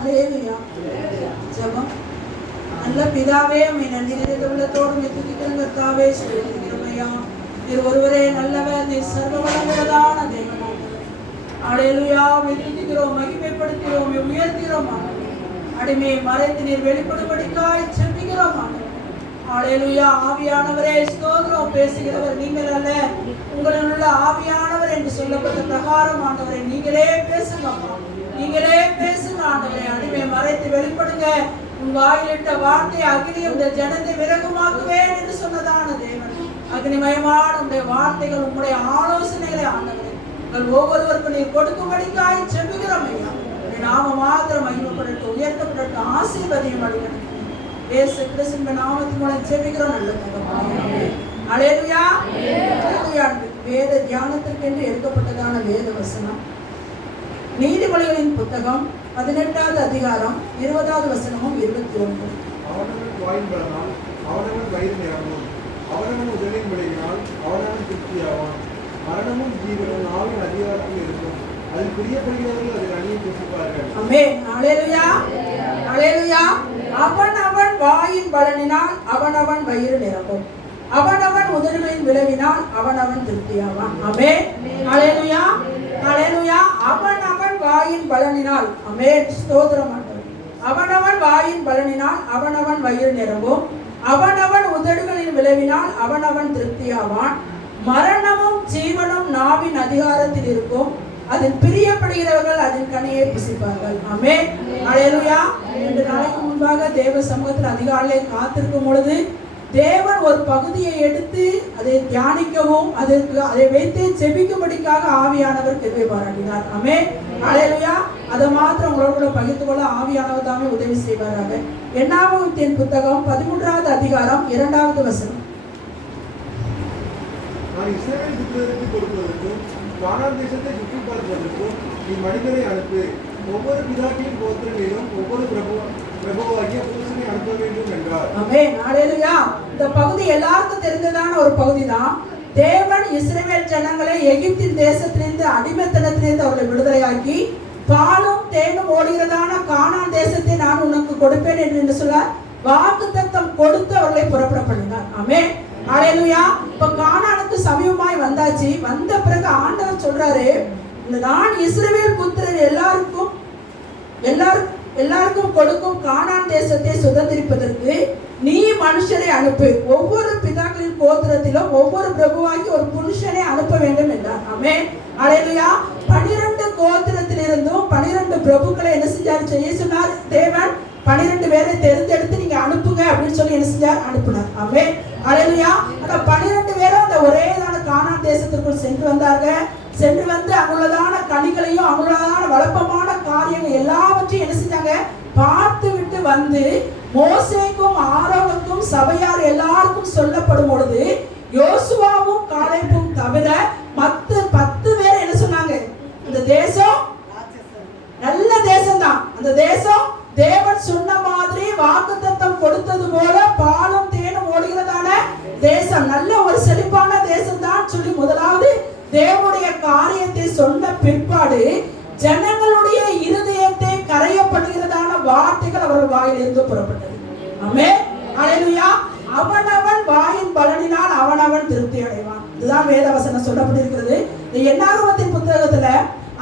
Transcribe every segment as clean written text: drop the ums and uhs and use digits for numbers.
ஹல்லேலூயா. ஜெபம். நல்ல பிதாவே, உம்மை நன்றி நிறைந்த உள்ளத்தோடு துதிக்கிறோம் கர்த்தாவே, ஸ்தோத்திரிக்கிறோம் ஐயா. நீர் ஒருவரே நல்லவர், நீர் சர்வ வல்லமையுள்ளதான தேவனானவர். ஹல்லேலூயா. உம்மை துதிக்கிறோம், மகிமைப்படுத்துகிறோம், உயர்த்துகிறோம். அடிமையை மறைத்து நீர் வெளிப்படும்படிக்காய் செபிக்கிறோம். ஹல்லேலூயா. ஆவியானவரே ஸ்தோத்திரம். பேசுகிறவர் நீங்கள் அல்ல, உங்களில் உள்ள ஆவியானவர் என்று சொல்லப்பட்ட பிரகாரம் ஆண்டவரை நீங்களே பேசுங்க, நீங்களே பேசுங்க ஆண்டவரை. அடிமை மறைத்து வெளிப்படுங்க. உன் வாயிலிட்ட வார்த்தை அக்னியும் இந்த ஜனத்தை விறகுமாக்குவேன் என்று சொன்னதான தேவன். அக்னிமயமான உங்களுடைய வார்த்தைகள், உங்களுடைய ஆலோசனைகளை ஆண்டவரை உங்கள் ஒவ்வொருவருக்கும் நீர் கொடுக்கும்படிக்காய் செபிக்கிறோம் ஐயா. நாம மாத்திரம் மகிமைப்படட்டும், உயர்த்தப்படட்டும், ஆசீர்வதியும் அளிக்கணும். இயேசு கிறிஸ்துவின் நாமத்தின் மூலம் ஜெபிக்கிறோம் நல்ல தகப்பனே. ஹல்லேலூயா. ஹல்லேலூயா. வேத தியானத்திற்கென்று எடுக்கப்பட்டதான வேத வசனம் நீதிமொழிகளின் புத்தகம் 18வது அதிகாரம் 20வது வசனமும் 21. அவனவன் வாயின் பலனால் அவனவன் வயிறு நிரம்பும், அவனவன் உடலின் விளைவினால் அவனவன் திருப்தியாவான். மரணமும் ஜீவனும் நாவின் அதிகாரத்தில் இருக்கும், அதில் பிரியப்படுகிறவர்கள் அதில் அணியை புசிப்பார்கள். ஆமென். ஹல்லேலூயா. ஹல்லேலூயா. அவனவன் வாயின் பலனினால் அவனவன் வயிறு நிரம்பும், அவனவன் உதடுகளின் விளைவினால் அவனவன் திருப்தியாவான். ஆமென். ஹல்லேலூயா. ஹல்லேலூயா. அவனவன் வாயின் பலனினால், ஆமென், ஸ்தோத்திரம் ஆண்டவரே. அவனவன் வாயின் பலனினால் அவனவன் வயிறு நிரம்பும், அவனவன் உதடுகளின் விளைவினால் அவனவன் திருப்தியாவான். மரணமும் ஜீவனும் நாவின் அதிகாரத்தில் இருக்கும், அதில் பிரியப்படுகிறவர்கள் அதன் கனியை புசிப்பார்கள். ஆமென். ஹல்லேலூயா. 2 நாளைக்கு முன்பாக தேவ சமூகத்தில் அதிகாலையை காத்திருக்கும் பொழுது தேவன் ஒரு பகுதியை எடுத்து அதை தியானிக்கவும் அதை வைத்து ஜெபிக்கும்படிக்காக ஆவியானவர் கிருபை பாராட்டினார். ஆமென். ஹல்லேலூயா. அதை மாத்திரம் உங்களோட கூட பகிர்ந்து கொள்ள ஆவியானவர் தாமே உதவி செய்வாராக. என்னாகமத்தின் புத்தகம் 13வது அதிகாரம் 2வது வசனம். நான் இஸ்ரவேல் புத்திரருக்கு கொடுப்பதற்கும் கானான் தேசத்தை சுற்றி பார்ப்பதற்கும் நீ மனிதரை அனுப்பு, ஒவ்வொரு பிதாக்களின் கோத்திரங்களிலும் ஒவ்வொரு பிரபுவாகிய புருஷனை அனுப்ப வேண்டும் என்றார். ஆமென். ஹல்லேலூயா. இந்த பகுதி எல்லாருக்கும் தெரிந்ததான ஒரு பகுதி தான். தேவன் இஸ்ரவேல் ஜனங்களை எகிப்தின் தேசத்திலிருந்து, அடிமைத்தனத்திலிருந்து அவர்களை விடுதலையாக்கி பாலும் தேனும் ஓடுகிறதான கானான் தேசத்தை நான் உனக்கு கொடுப்பேன் என்று சொல்ல வாக்குத்தத்தம் கொடுத்து அவர்களை புறப்பட பண்ணினார். ஆமென். ஹல்லேலூயா. இப்ப கானானுக்கு சமீபமாய் வந்தாச்சு. வந்த பிறகு ஆண்டவர் சொல்றாரு, நான் இஸ்ரவேல் புத்திரர் எல்லாருக்கும் கொடுக்கும் கானான் தேசத்தை சுதந்திரிப்பதற்கு நீ மனுஷரை அனுப்பு, ஒவ்வொரு பிதாக்களின் கோத்திரத்திலும் ஒவ்வொரு பிரபுவாகி ஒரு புருஷனை அனுப்ப வேண்டும் என்றார். ஆமென். ஹல்லேலூயா. 12 கோத்திரத்திலிருந்தும் 12 பிரபுக்களை என்ன செஞ்சார் செய்ய சொன்னார் தேவன். 12 பேரை தேர்ந்தெடுத்து நீங்க அனுப்புங்க அப்படின்னு சொல்லி என்ன செஞ்சார், அனுப்புனார். ஆமென். ஹல்லேலூயா. அந்த 12 பேரும் அந்த ஒரேதான கானான் தேசத்திற்குள் சென்று வந்தார்கள். சென்று வந்து அங்குள்ளதான கனிகளையும் அங்குள்ளதான வளப்பமான காரியங்கள் எல்லாவற்றையும் என்ன செஞ்சாங்க, பார்த்து விட்டு வந்து மோசேக்கும் ஆரோனுக்கும் சபையார் எல்லாருக்கும் சொல்லப்படும் பொழுது யோசுவாவும் காலேபும் தவிர மற்ற 10 பேர் என்ன சொன்னாங்க, இந்த தேசம் நல்ல தேசம் தான், அந்த தேசம் தேவன் சொன்ன மாதிரி வாக்குத்தத்தம் கொடுத்தது போல பாலும் தேனும் ஓடுகிறதான தேசம், நல்ல ஒரு செழிப்பான தேசம் தான் சொல்லி முதலாவது தேவனுடைய காரியத்தை சொன்ன பிற்பாடு ஜனங்களுடைய இருதயத்தை கரையப்படுகிறதான வார்த்தைகள் அவர்கள் வாயிலிருந்து புறப்பட்டது. ஆமென். ஹல்லேலூயா. அவனவன் வாயின் பலனினால் அவனவன் திருப்தி அடைவான். இதுதான் வேதவசனம் சொல்லப்பட்டிருக்கிறது. இந்த என்னாகமத்தின் புத்தகத்துல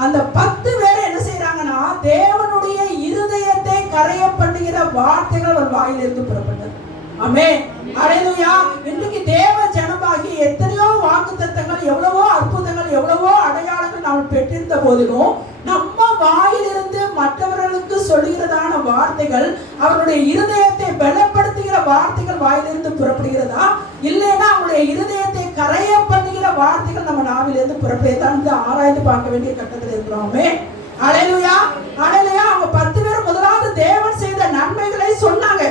அந்த 10 பேரை என்ன செய்யறாங்கன்னா, தேவனுடைய இருதயத்தை கரைய பண்ணுகிற வார்த்தைகள் அவர் வாயிலிருந்து புறப்பட்டது. ஆமென். ஹல்லேலூயா. இன்றைக்கு தேவ ஜனமாகி எத்தனையோ வாக்குத்தத்தங்கள், எவ்வளவோ அற்புதங்கள், எவ்வளவோ அடையாளங்கள் நாம் பெற்றிருந்த போதிலும் நம்ம வாயிலிருந்து மற்றவர்களுக்கு சொல்லுகிறதான வார்த்தைகள், அவருடைய இருதயத்தை பலப்படுத்துகிற வார்த்தைகள் வாயிலிருந்து புறப்படுகிறதா, இல்லைன்னா அவருடைய இருதயத்தை கரைய பண்ணுகிற வார்த்தைகள் நம்ம நாவிலிருந்து புறப்படுதான் ஆராய்ந்து பார்க்க வேண்டிய கட்டத்தில் இருக்கிறோமே. ஹல்லேலூயா. ஹல்லேலூயா. அவங்க 10 பேர் முதலாவது தேவன் செய்த நன்மைகளை சொன்னாங்க.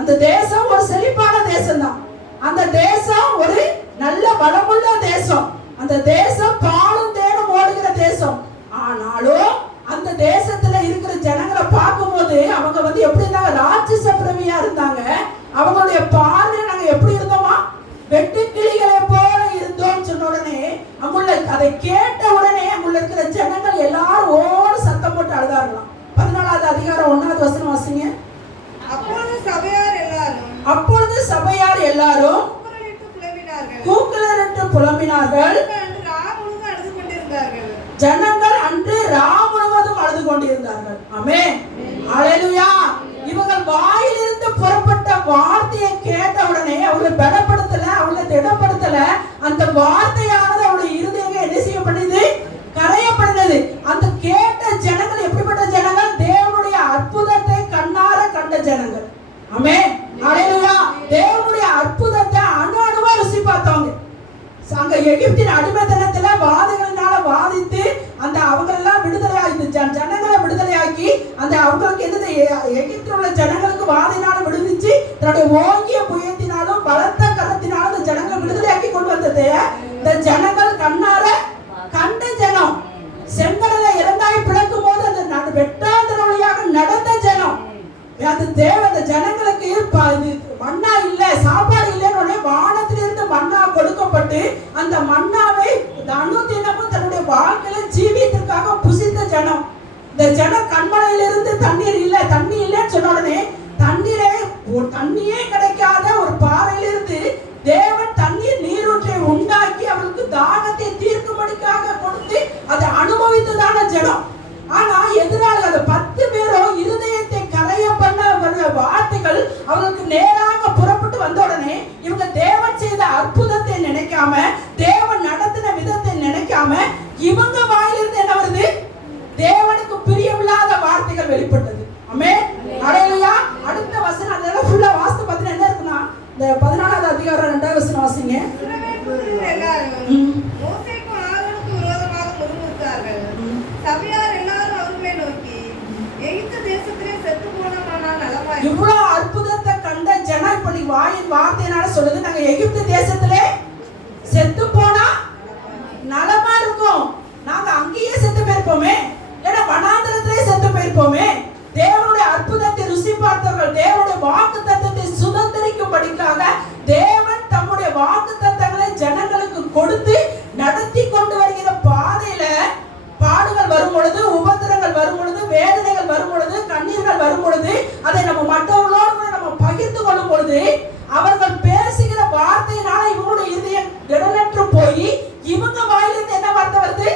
அந்த தேசம் ஒரு செழிப்பான தேசம் தான். அந்த தேசம் ஒரு நல்ல வளமுள்ள தேசம். அந்த தேசம் பாலும் தேனும் ஓடுகிற தேசம். ஆனாலும் அந்த தேசத்துல இருக்கிற ஜனங்களை பார்க்கும்போது அவங்க வந்து எப்படி இருந்தாங்க, ராட்சச பிரவியா இருந்தாங்க. அவங்களுடைய பார்வை நாங்க எப்படி இருந்தோமா, வெட்டு கிளிகளை போல இருந்தோம் சொன்ன உடனே அங்குள்ள அதை கேட்ட உடனே அங்குள்ள இருக்கிற ஜனங்கள் எல்லாரும் ஓடு சத்தம் போட்டு அழுதார்களாம். 14வது அதிகாரம் எல்லாரும் கூக்குரலிட்டு புலம்பினார்கள். ஜனங்கள் அன்று ரா முழுவதும் அழுது கொண்டிருந்தார்கள். ஆமென். ஹல்லேலூயா. இவர்கள் வாயிலிருந்து புறப்பட்ட வார்த்தையை கேட்ட உடனே அவங்களை பலப்படுத்தல, அவங்களை திடப்படுத்தல. அந்த வார்த்தையானது அவருடைய இருதயங்களை என்ன செய்யப்பட்டது? கரையப்பட்டது. அந்த கேட்ட ஜனங்கள் எப்படிப்பட்ட ஜனங்கள்? தேவனுடைய அற்புதத்தை கண்ணார கண்ட ஜனங்கள். ஆமென். ஹல்லேலூயா. தேவனுடைய அற்புதத்தை அணுவா ருசி பார்த்தவங்க. அங்க எகிப்தின் அடிமைத்தனத்துல வாதைகளினால வாதித்து அந்த அவங்க எல்லாம் விடுதலையாக்கி ஜனங்களை விடுதலையாக்கி அந்த அவங்களுக்கு என்னது எகிப்தில் உள்ள ஜனங்களுக்கு வாதையினால விடுவிச்சு தன்னுடைய ஓங்கிய புயத்தினாலும் பலத்த கரத்தினாலும் அந்த ஜனங்களை விடுதலையாக்கி கொண்டு வந்தது இந்த ஜனங்கள் கண்ணார கண்ட ஜனம். செங்கடலை இரண்டாய் பிளக்கும் போது அந்த வெட்டாந்தர வழியாக நடந்த ஜனம். அந்த அந்த ஜனங்களுக்கு மன்னா இல்ல, சாப்பாடு இல்லைன்னு வானத்திலிருந்து மன்னா கொடுக்கப்பட்டு அந்த மன்னாவை அனுதினமும் தன்னுடைய வாழ்க்கையில ஜீவியத்திற்காக புசித்த ஜனம். இந்த ஜனம் கண்மலையிலிருந்து தண்ணீர் இல்ல, தண்ணி இல்லைன்னு சொன்ன உடனே தண்ணியே கிடைக்காத ஒரு பாறையிலிருந்து தேவன் தண்ணீர் நீரூற்றை உண்டாக்கி அவர்களுக்கு தாகத்தை தீர்க்கும்படிக்காக கொடுத்து அதை அனுபவித்ததான ஜனம். ஆனா எதிராளி அந்த 10 பேரும் இருதயத்தை கரைய பண்ண வார்த்தைகள் அவர்களுக்கு நேராக புறப்பட்டு வந்த உடனே இவங்க தேவன் செய்த அற்புதத்தை நினைக்காம, தேவன் நடத்தின விதத்தை நினைக்காம இவங்க வாயிலிருந்து என்ன வருது? தேவனுக்கு பிரியமில்லாத வார்த்தைகள் வெளிப்பட்டது. ஆமென். ஹல்லேலூயா. அடுத்த வசனம் அதெல்லாம் ஃபுல்லா வாசித்து பார்த்தா என்ன இருக்குன்னா இந்த 14வது அதிகாரம் 2வது வசனம் வாசிங்க. இவ்வளவு அற்புதத்தை கண்ட ஜனம் இப்ப நீ வாயின் வார்த்தையினால சொல்லுது, நாங்க எகிப்து தேசத்திலே செத்து போனா நலமா இருக்கும். நாங்க அங்கேயே செத்து போயிருப்போமே, இல்லைன்னா வனாந்தரத்திலே செத்து போயிருப்போமே. தேவனுடைய அற்புதத்தை ருசி பார்த்தவர்கள் தேவனுடைய வாக்கு தத்தத்தை சுதந்திரிக்கும்படிக்காக தேவன் தம்முடைய வாக்கு தத்தங்களை ஜனங்களுக்கு கொடுத்து நடத்தி கொண்டு வருகிற பாதையில பாடுகள் வரும் பொழுது, உபத்திரங்கள் வரும் பொழுது, வேதனைகள் வரும் பொழுது, கண்ணீர்கள் வரும் பொழுது, அதை நம்ம மற்றவர்களோடு நம்ம பகிர்ந்து கொள்ளும் பொழுது அவர்கள் பேசுகிற வார்த்தையினால இவங்களுடைய இதயம் திடனற்று போய் இவங்க வாயிலிருந்து என்ன வார்த்தை வருது?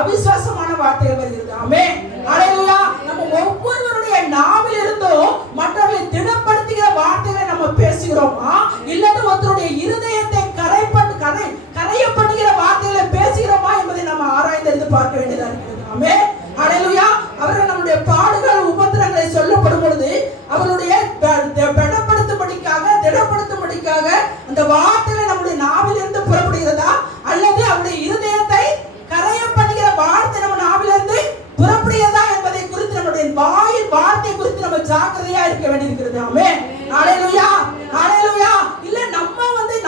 அவிசுவாசமான வார்த்தைகள் வருகிறது. ஆமென். ஹல்லேலூயா. நம்ம ஒவ்வொருவருடைய நாவில் இருந்தும் மற்றவர்களை திடப்படுத்துகிற வார்த்தைகளை நம்ம பேசுகிறோமா, இல்லது ஒருத்தருடைய இருதயத்தை கரைய பண்ணுகிற வார்த்தைகளை பேசுகிறோமா என்பதை நம்ம ஆராய்ந்து பார்க்க வேண்டியதா இருக்கிறது. ஆமென். ஹல்லேலூயா. அவர்கள் நம்முடைய பாடுகள் உபத்திரங்களை சொல்லப்படும் பொழுது அவருடைய திடப்படுத்தும்படிக்காக அந்த வார்த்தைகளை நம்முடைய நாவில் இருந்து புறப்படுகிறதா, அல்லது அவருடைய இருதயத்தை கரைய பண்ணுகிற வார்த்தை நம்ம நாவிலிருந்து புறப்படுகிறதா என்பதை குறித்து நம்முடைய வாயில் வார்த்தை குறித்து நம்ம ஜாக்கிரதையா இருக்க வேண்டியிருக்கிறது. ஆமென். ஹல்லேலூயா. ஹல்லேலூயா. இல்ல நம்ம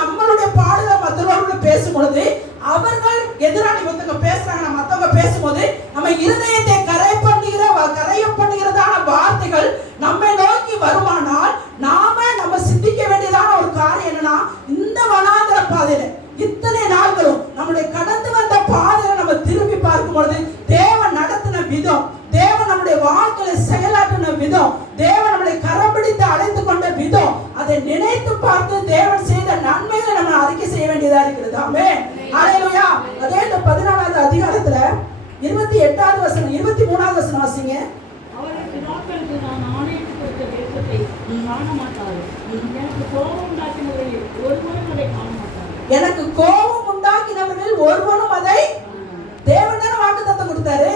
நம்மளுடைய பாடுகளை மற்றவர்களோட பேசும் பொழுது அவர்கள் எதிராளி ஒருத்தவங்க பேசுறாங்க, மற்றவங்க பேசும்போது நம்ம இருதயத்தை கரைய பண்ணுகிறதான வார்த்தைகள் நம்மை நோக்கி வருமானால் நம்ம சிந்திக்க வேண்டியதான ஒரு காரியம் என்னன்னா, இந்த வனாந்தர பாதையில இத்தனை நாட்களும் நம்முடைய கடந்து வந்த பாதையில நம்ம திரும்பி பார்க்கும் பொழுது தேவன் நடத்தின விதம், தேவன் நம்முடைய வாழ்க்கையில செயலாற்றின விதம், தேவன் நம்மளை கரம் பிடித்து அழைத்து கொண்ட விதம், அதை நினைத்து பார்த்து தேவன் செய்த நன்மைகளை நம்ம அறிக்கை செய்ய வேண்டியதா இருக்கிறது. ஆமென். ஹல்லேலூயா. அதே இந்த 14வது அதிகாரத்துல 28வது வசனம் 23வது வசனம் வாசிங்க. அவருக்கு நாட்களுக்கு நான் ஆணையிட்டு கொடுத்த தேசத்தை காண மாட்டார்கள். எனக்கு கோபம் உண்டாக்கினவர்கள் ஒருவரும் அதை காண மாட்டார்கள். எனக்கு கோபம் உண்டாக்கினவர்கள் ஒருவரும் அதை தேவன் தான வாக்குத்தத்தம் கொடுத்தாரு.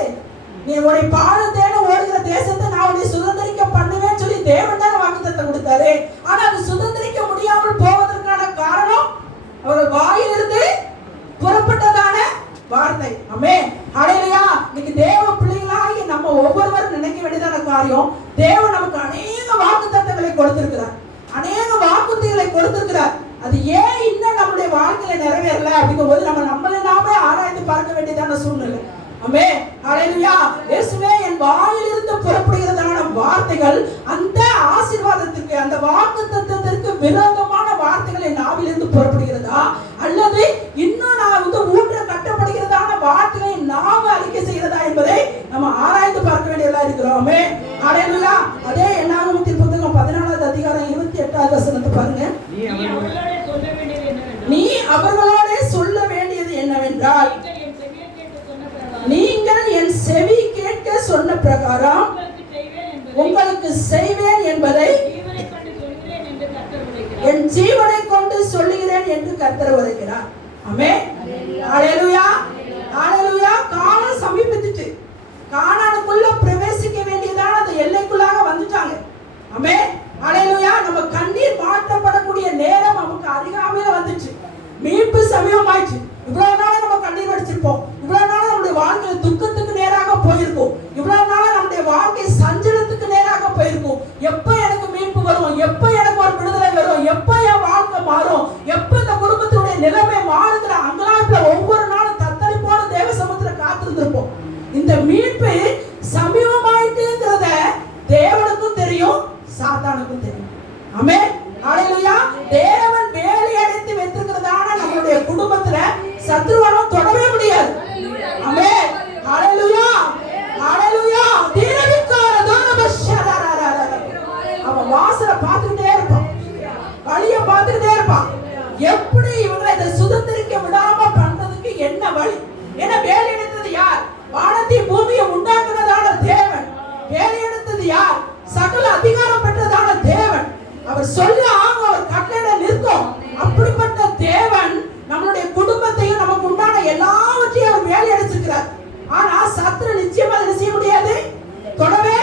நீ உன்னை பாடு தேட ஓடுகிற தேசத்தை நான் உன்னை சுதந்திரிக்க பண்ணுவேன்னு சொல்லி தேவன் தான வாக்குத்தத்தம் கொடுத்தாரு. ஆனா அது சுதந்திரிக்க முடியாமல் போவதற்கான காரணம் அவர்கள் வாயிலிருந்து புறப்பட்டதான வார்த்தை. ஆமென். ஹல்லேலூயா. இன்னைக்கு தேவ பிள்ளைகளாகி நம்ம ஒவ்வொருவரும் நினைக்க வேண்டியதான காரியம், தேவன் நமக்கு அநேக வாக்குத்தத்தங்களை கொடுத்திருக்கிறார், அநேக வாக்குறுதிகளை கொடுத்திருக்கிறார். அது ஏன் இன்னும் நம்முடைய வாழ்க்கையில நிறைவேறல அப்படிங்கும்போது நம்மளை நாமே ஆராய்ந்து பார்க்க வேண்டியதான சூழ்நிலை. ஆமென். ஹல்லேலூயா. இயேசுவே என் வாயிலிருந்து புறப்படுகிறதான வார்த்தைகள் அந்த ஆசீர்வாதத்திற்கு, அந்த வாக்குத்தத்தத்திற்கு விரோதமான வார்த்தைகளை நாவிலிருந்து புறப்படுகிறதா, அல்லது இன்னும் நான் ஊன்ற கட்டப்படுகிறதான வார்த்தைகளை நாம அறிக்கை செய்கிறதா என்பதை நம்ம ஆராய்ந்து பார்க்க வேண்டியதா இருக்கிறோம். ஹல்லேலூயா. அதே என்னாகமத்தின் புத்தகம் 14வது அதிகாரம் 28வது வசனத்தை பாருங்க. அவர்களோட சொல்ல வேண்டியது என்னவென்றால், நீங்கள் என் செவி கேட்க சொன்ன பிரகாரம் உங்களுக்கு செய்வேன் என்பதை என் ஜீவனை கொண்டு சொல்லுகிறேன் என்று கர்த்தர் உரைக்கிறார். ஆமென். ஹல்லேலூயா, ஹல்லேலூயா. காலம் சமீபித்துட்டு கானானுக்குள்ள பிரவேசிக்க வேண்டியதான அந்த எல்லைக்குள்ளாக வந்துட்டாங்க. ஆமென். ஹல்லேலூயா. நம்ம கண்ணீர் மாற்றப்படக்கூடிய நேரம் நமக்கு அருகாமையில வந்துச்சு. மீட்பு சமயமாயிடுச்சு. இவ்வளவு நாளா நம்ம கண்ணீர் வடிச்சிருப்போம். இவ்வளவு நாளா நம்முடைய வாழ்க்கையில துக்கத்துக்கு நேராக போயிருக்கும். இவ்வளவு நாளா நம்முடைய வாழ்க்கை சஞ்சலத்துக்கு நேராக போயிருக்கும். எப்ப எனக்கு மீட்பு வரும், எப்ப எனக்கு ஒரு விடுதலை வரும், எப்ப என் வாழ்க்கை மாறும், எப்ப இந்த குடும்பத்தினுடைய நிலைமை மாறுகிற அங்கலாப்புல ஒவ்வொரு நாளும் தத்தளிப்போட தேவ சமூகத்துல காத்திருந்திருப்போம். இந்த மீட்பு சமீபமாயிட்டுங்கிறத தேவனுக்கும் தெரியும், சாத்தானுக்கும் தெரியும். ஆமென். ஹல்லேலூயா. தேவன் வேலை அடைத்து வைத்திருக்கிறதான நம்மளுடைய குடும்பத்துல சத்ருவாலும் தொடவே முடியாது. ஆமென். ஹல்லேலூயா, ஹல்லேலூயா. தீரவிக்கார தோனபஷரரரரர. அவன் வாசலை பார்த்துக்கிட்டே இருப்பான், வழியை பார்த்துக்கிட்டே இருப்பான். எப்படி இவங்களை இதை சுதந்திரிக்க விடாம பண்றதுக்கு என்ன வழி? ஏன்னா வேலை எடுத்தது யார்? வானத்தையும் பூமியை உண்டாக்குனதான தேவன். வேலை எடுத்தது யார்? சகல அதிகாரம் பெற்றதான தேவன். அவர் சொல்ல ஆகும், அவர் கட்டளை நிற்கும். அப்படிப்பட்ட தேவன் நம்மளுடைய குடும்பத்தையும் நமக்கு உண்டான எல்லாவற்றையும் அவர் வேலை அடைச்சிருக்கிறார். ஆனா சத்துரு நிச்சயமா அதை செய்ய முடியாது, தொடவே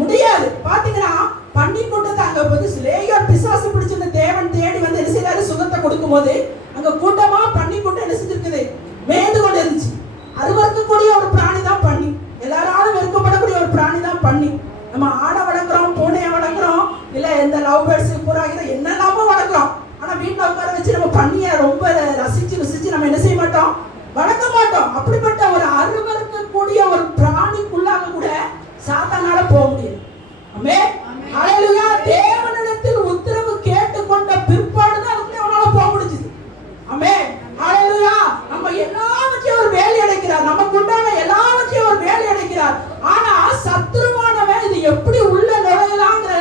முடியாது. பாத்தீங்கன்னா பன்னி கூட்டத்தை அங்க போது லேயோர் பிசாசு பிடிச்சிருந்த தேவன் தேடி வந்து என்ன செய்யறாரு? சுகத்தை கொடுக்கும் போது அங்க கூட்டமா பன்னி கூட்டம் என்ன செஞ்சிருக்குது? மேய்ந்து கொண்டு இருந்துச்சு. அருவருக்கக்கூடிய ஒரு பிராணி தான் பன்னி. எல்லாராலும் வெறுக்கப்படக்கூடிய ஒரு பிராணி தான் பன்னி. நம்ம ஆடை வளர்க்குறோம், பூனையை வளர்க்குறோம், இல்ல இந்த லவ் பேர்ட்ஸ் புறாகிற என்னெல்லாமோ வளர்க்குறோம். ஆனா வீட்டுல உட்கார வச்சு நம்ம பன்னியை ரொம்ப ரசிச்சு நம்ம என்ன செய்ய மாட்டோம்? வளர்க்க மாட்டோம். அப்படிப்பட்ட ஒரு அருவருக்கக்கூடிய ஒரு பிராணிக்குள்ளாக கூட சாத்தானால போக முடியாது. ஆமென். ஹல்லேலூயா. தேவனிடத்தில் உத்தரவு கேட்டுக்கொண்ட பிற்பாடுதான் அதுக்குள்ளே அவனால போக முடிஞ்சது. ஆமென். ஹல்லேலூயா. நம்ம எல்லாவற்றையும் ஒரு வேலை அடைக்கிறார், நமக்கு உண்டான எல்லாவற்றையும் ஒரு வேலை அடைக்கிறார். ஆனா சத்துருவானவன் இது எப்படி உள்ள நுழையலாங்கிற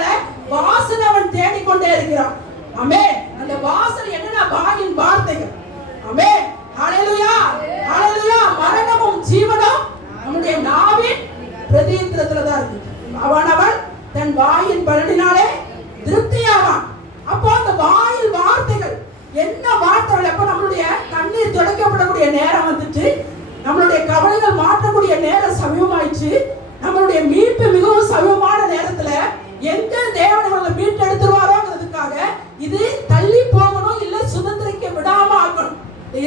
வாசனை அவன் தேடிக்கொண்டே இருக்கிறான். ஆமென். அந்த வாசல் என்னன்னா வாயின் வார்த்தைகள். ஆமென். ஹல்லேலூயா, ஹல்லேலூயா. மரணமும் ஜீவனும் நம்முடைய நாவின் பிரதித்திரத்துல தான் இருக்கு. அவனவன் தன் வாயின் பலனினாலே திருப்தியாவான். அப்போ அந்த வாயில் வார்த்தைகள் என்ன வார்த்தைகள்? எப்ப நம்மளுடைய கண்ணீர் துடைக்கப்படக்கூடிய நேரம் வந்துட்டு, நம்மளுடைய கவலைகள் மாற்றக்கூடிய நேரம் சமீபமாயிடுச்சு, நம்மளுடைய மீட்பு மிகவும் சமீபமான நேரத்துல எங்க தேவன் இவங்களை மீட்டு எடுத்துருவாரோங்கிறதுக்காக இது தள்ளி போகணும், இல்ல சுதந்திரிக்க விடாம ஆக்கணும்.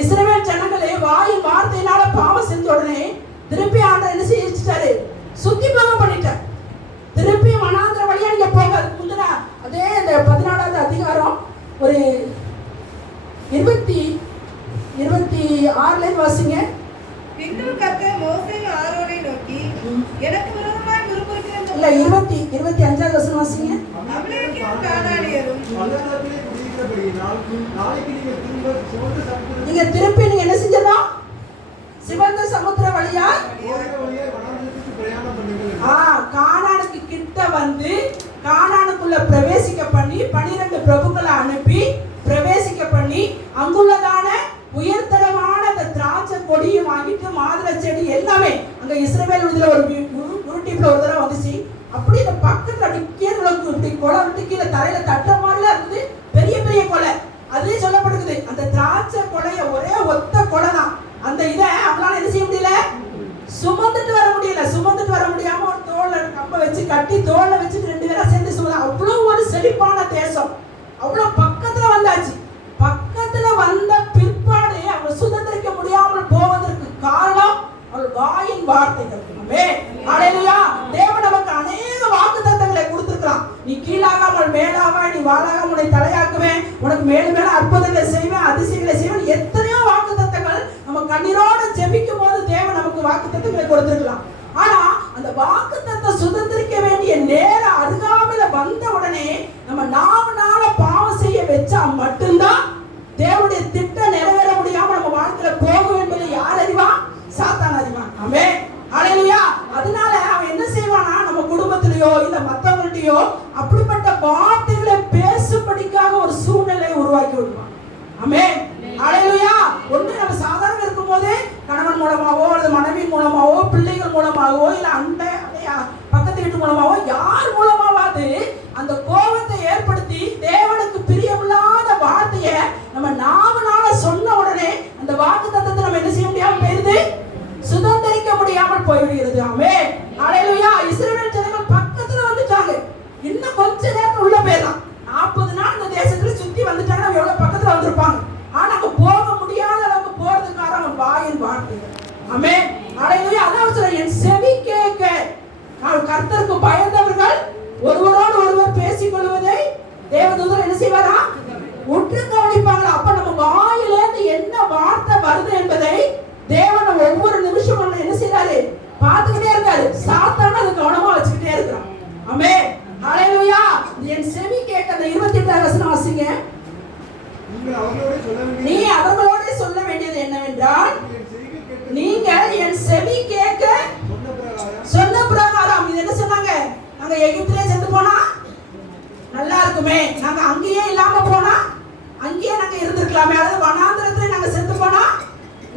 இஸ்ரவேல் ஜனங்களே வாயின் வார்த்தையினால பாவம் செஞ்ச உடனே திருப்பி ஆண்டவர் என்ன செஞ்சிட்டாரு? சுத்தி போக பண்ணிட்டார். திருப்பி வனாந்திர வழியா நீங்க போக. அதுக்கு முந்தின அதே இந்த 14வது அதிகாரம் ஒரு 26 வாசிங்க. பின்பு கர்த்தர் மோசேயும் ஆரோனை நோக்கி, எனக்கு விரோதமாய் முறுமுறுக்கிற இல்ல 25வது வசனம் வாசிங்க. அமலேக்கியரும் கானானியரும் பள்ளத்தாக்கிலே குடியிருக்கிறபடியினால் நாளைக்கு நீங்க திருப்பி நீங்க என்ன செஞ்சணும்? சிவந்த சமுத்திர வழியா வனாந்திரத்துக்கு பிரயாணம் பண்ணுங்கள். கானானுக்கு கிட்ட வந்து கானானுக்குள்ள பிரவேசிக்க பண்ணி 12 பிரபுக்களை அனுப்பி பிரவேசிக்க பண்ணி அங்குள்ளதான உயர்தரமான அந்த திராட்சை கொடியை வாங்கிட்டு மாதுளை செடி எல்லாமே அங்க இஸ்ரவேல் விடுதலை ஒரு உருட்டிப்புல ஒரு தடவை வந்துச்சு. அப்படி இந்த பக்கத்துல அப்படி கீழே இப்படி கொலை விட்டு கீழே தரையில தட்ட மாதிரிலாம் இருந்தது. பெரிய பெரிய கொலை. அதுலயே சொல்லப்படுது அந்த திராட்சை கொலைய ஒரே ஒத்த கொலை தான். அந்த இதை அவங்களால என்ன செய்ய முடியல? சுமந்துட்டு வர முடியல. சுமந்துட்டு வர முடியாம ஒரு தோல்ல கம்ப வச்சு கட்டி தோல்ல வச்சுட்டு 2 பேரா சேர்ந்து சுமந்து அவ்வளவு ஒரு செழிப்பான தேசம். அவ்வளவு பக்கத்துல வந்தாச்சு. பக்கத்துல வந்த பிற்பாடு அவங்க சுதந்திரிக்க முடியாமல் போவதற்கு காரணம் அவள் வாயின் வார்த்தைகள். ஹல்லேலூயா. தேவன் நமக்கு அநேக வாக்குத்தத்தங்களை கொடுத்திருக்கிறான். நீ கீழாகாமல் மேலாவாய், நீ வாழாகாமல் உன்னை தலையாக்குவேன், உனக்கு மேலும் மேல அற்புதங்களை செய்வேன், அதிசயங்களை செய்வேன். எத்தனையோ வாக்குத்தத்தங்கள் நம்ம கண்ணீரோட ஜெபிக்கும் போது தேவன் நமக்கு வாக்குத்தத்தங்களை கொடுத்திருக்கலாம். ஆனா அந்த வாக்குத்தத்தை சுதந்திரிக்க வேண்டிய நேரம் அருகாமையில வந்த உடனே நம்ம நாமனால பாவம் செய்ய வச்சா மட்டும்தான் தேவனுடைய திட்டம் நிறைவேற முடியாம நம்ம வாழ்க்கையில போகும் என்பதை யார் அறிவான்? சாத்தான் அறிவான். ஆமென். ஹல்லேலூயா. அதனால அவன் என்ன செய்வானா? நம்ம குடும்பத்திலயோ இல்ல மத்தவங்கள்ட்டயோ அப்படிப்பட்ட வார்த்தைகளை பேசும்படிக்காக ஒரு சூழ்நிலையை உருவாக்கி விடுவான். ஆமென். ஹல்லேலூயா. மூலமாவோ அல்லது மனைவி மூலமாவோ பிள்ளைகள் மூலமாகவோ இல்ல அண்டை பக்கத்து வீட்டு மூலமாவோ யார் மூலமாவது அந்த கோபத்தை ஏற்படுத்தி தேவனுக்கு பிரியமில்லாத வார்த்தையை நம்ம நாவனால சொன்ன உடனே அந்த வாக்குத்தத்தத்தை நம்ம என்ன செய்ய முடியாம போயிருது, சுதந்திரிக்க முடியாமல் போய்விடுகிறது. ஆமென். ஹல்லேலூயா. இஸ்ரவேல் ஜனங்கள் பக்கத்துல வந்துட்டாங்க. இன்னும் கொஞ்ச நேரத்துல உள்ள போயிடலாம். 40 நாள் இந்த தேசத்துல சுத்தி வந்துட்டாங்க. எவ்வளவு பக்கத்துல வந்திருப்பாங்க. ஆனா அங்க போக முடியாத அளவுக்கு போறதுக்கு காரணம் வாயின் வார்த்தை. ஆமென். ஹல்லேலூயா. அதான் சொல்ற, என் செவி கேட்க கர்த்தருக்கு பயந்தவர்கள் ஒருவரோடு ஒருவர் பேசிக் கொள்வதை தேவதூதர் என்ன செய்வாரா, உற்று கவனிப்பாங்களா. அப்ப நம்ம வாயிலிருந்து என்ன வார்த்தை வருது என்பதை தேவன் ஒவ்வொரு நிமிஷமும் என்ன செய்யறாரு, பார்த்துக்கிட்டே இருக்காரு. சாத்தான அது கவனமா வச்சுக்கிட்டே இருக்கிறான். ஆமென். ஹல்லேலூயா. என் செவி கேட்க அந்த 28 வசனம் வாசிங்க. நீ அவர்களோட சொல்ல வேண்டியது என்னவென்றால், நீங்கள் என் செவி கேட்க சொன்ன பிரகாரம். இது என்ன சொன்னாங்க, நாங்க எகிப்திலே செத்து போனா நல்லா இருக்குமே, நாங்க அங்கேயே இல்லாம போனா அங்கேயே நாங்க இருந்திருக்கலாமே, அதாவது வனாந்திரத்துல நாங்க செத்து போனா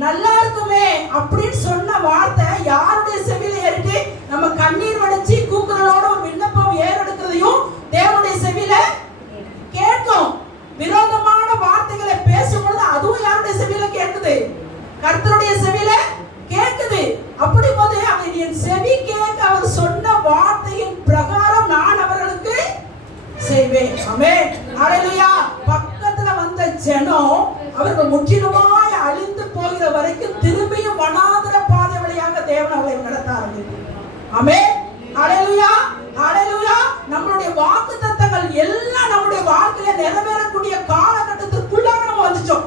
நல்லா இருக்குமே அப்படின்னு சொன்ன வார்த்தை யாருடைய செவியில ஏறிட்டு நம்ம கண்ணீர் வடிச்சு கூக்குரலோட ஒரு விண்ணப்பம் ஏறெடுக்கிறதையும் தேவனுடைய செவியில கேட்கும். விரோதமான வார்த்தைகளை பேசும்பொழுது அதுவும் யாருடைய செவியில கேட்குது, கர்த்தருடைய செவியில கேட்குது. அப்படி போது அவன் என் செவி கேட்க அவர் சொன்ன வார்த்தையின் பிரகாரம் நான் அவர்களுக்கு செய்வேன். ஆமென். ஹல்லேலூயா. பக்கத்துல வந்த ஜனம் அவர்கள் முற்றிலுமாய் அழிந்து போகிற வரைக்கும் திரும்பியும் வனாந்திர பாதை வழியாக தேவன் அவர்களை நடத்த ஆரம்பித்தார். ஆமென். ஹல்லேலூயா. ஹல்லேலூயா. நம்மளுடைய வாக்குத்தத்தங்கள் எல்லாம் நம்முடைய வாழ்க்கையில நிறைவேறக்கூடிய காலகட்டத்திற்குள்ளாக நம்ம வந்துட்டோம்.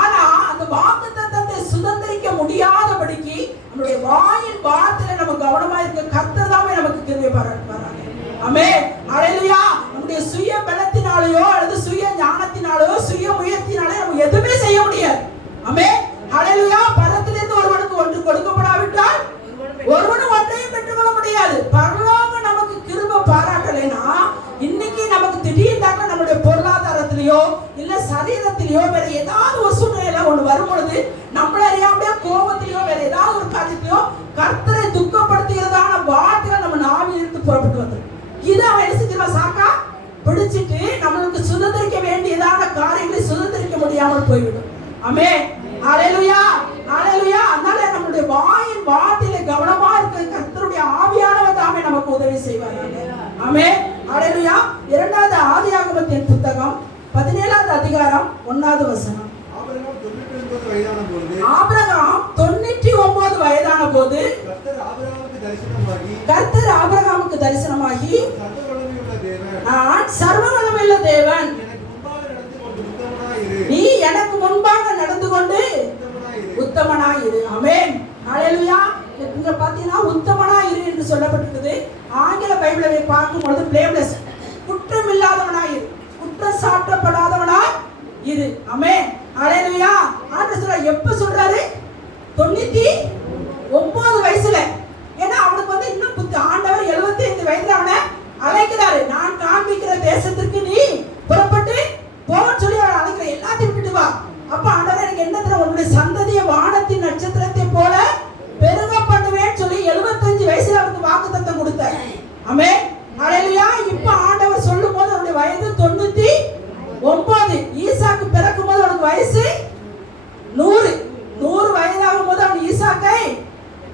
ஆனா அந்த வாக்குத்தத்தத்தை சுதந்திரிக்க முடியாதபடிக்கு நம்மளுடைய வாயின் வார்த்தையில நம்ம கவனமா இருக்க கர்த்தர் தாமே நமக்கு கிருபை பாராட்டுவாராங்க. ஆமென். ஹல்லேலூயா. நம்முடைய சுய பலத்தினாலயோ அல்லது சுய ஞானத்தினாலோ சுய முயற்சினாலோ நம்ம எதுவுமே செய்ய முடியாது. ஆமென். ஹல்லேலூயா. பரத்திலிருந்து ஒருவனுக்கு ஒன்று கொடுக்கப்படாவிட்டால் ஒருவனும் ஒன்றையும் பெற்றுக்கொள்ள முடியாது. பரலோகம் நமக்கு கிருபை பாராட்டலைன்னா இன்னைக்கு நமக்கு திடீர்னு நம்மளுடைய பொருளாதாரத்திலேயோ இல்ல சரீரத்திலேயோ வேற ஏதாவது ஒரு சூழ்நிலையில ஒண்ணு வரும் பொழுது நம்மள அறியாமலே கோபத்திலேயோ வேற ஏதாவது ஒரு காரியத்திலயோ கர்த்தரை துக்கப்படுத்துகிறதான வார்த்தைகள் நம்ம நாவில் இருந்து புறப்பட்டு வந்துடும். இதை அவன் என்ன செஞ்சிருவா, சாக்கா பிடிச்சிட்டு நம்மளுக்கு சுதந்திரிக்க வேண்டியதான காரியங்களை சுதந்திரிக்க முடியாமல் போய்விடும். ஆமென். ஹல்லேலூயா. ஹல்லேலூயா. அதனால நம்மளுடைய வாயின் வார்த்தையில கவனமா இருக்க கர்த்தருடைய ஆவியானவர் தாமே நமக்கு உதவி செய்வாராங்க. ஆமென். ஹல்லேலூயா. 2வது ஆதியாகமத்தின் புத்தகம் 17வது அதிகாரம் 1வது வசனம். ஆபிரகாம் 99 வயதான போது கர்த்தர் ஆபிரகாமுக்கு தரிசனமாகி நான் சர்வ வல்லமையுள்ள தேவன், நீ எனக்கு முன்பாக நடந்து கொண்டு உத்தமனாயிரு. ஆமென். ஹல்லேலூயா. இங்க பாத்தீங்கன்னா உத்தமனாயிரு என்று சொல்லப்பட்டிருக்குது. ஆங்கில பைபிளை பார்க்கும்போது blameless, குற்றம் இல்லாதவனாயிரு, குற்றம் சாட்டப்படாதவனாய் இரு. ஆமென். ஹல்லேலூயா. ஆண்டவர் சொல்ற, எப்ப சொல்றாரு, 99 வயசுல. ஏன்னா அவனுக்கு இன்னும் ஆண்டவர் 75 வயதுல அவனை அழைக்கிறாரு. நான் காண்பிக்கிற தேசத்திற்கு நீ புறப்பட்டு போன்னு சொல்லி அவனை அழைக்கிற. எல்லாத்தையும் விட்டுட்டு வா. அப்ப ஆண்டவர் எனக்கு என்ன தெரியும், உன்னுடைய சந்ததியை வானத்தின் நட்சத்திரத்தை போல பெருக பண்ணுவேன்னு சொல்லி 75 வயசுல அவருக்கு வாக்குத்தத்தம் கொடுத்தார். ஆமென். ஹல்லேலூயா. இப்ப ஆண்டவர் சொல்லும் போது அவருடைய வயது 99. ஈசாக்கு பிறக்கும் போது அவனுக்கு வயசு 100 வயதாகும் போது அவன் ஈசாக்கை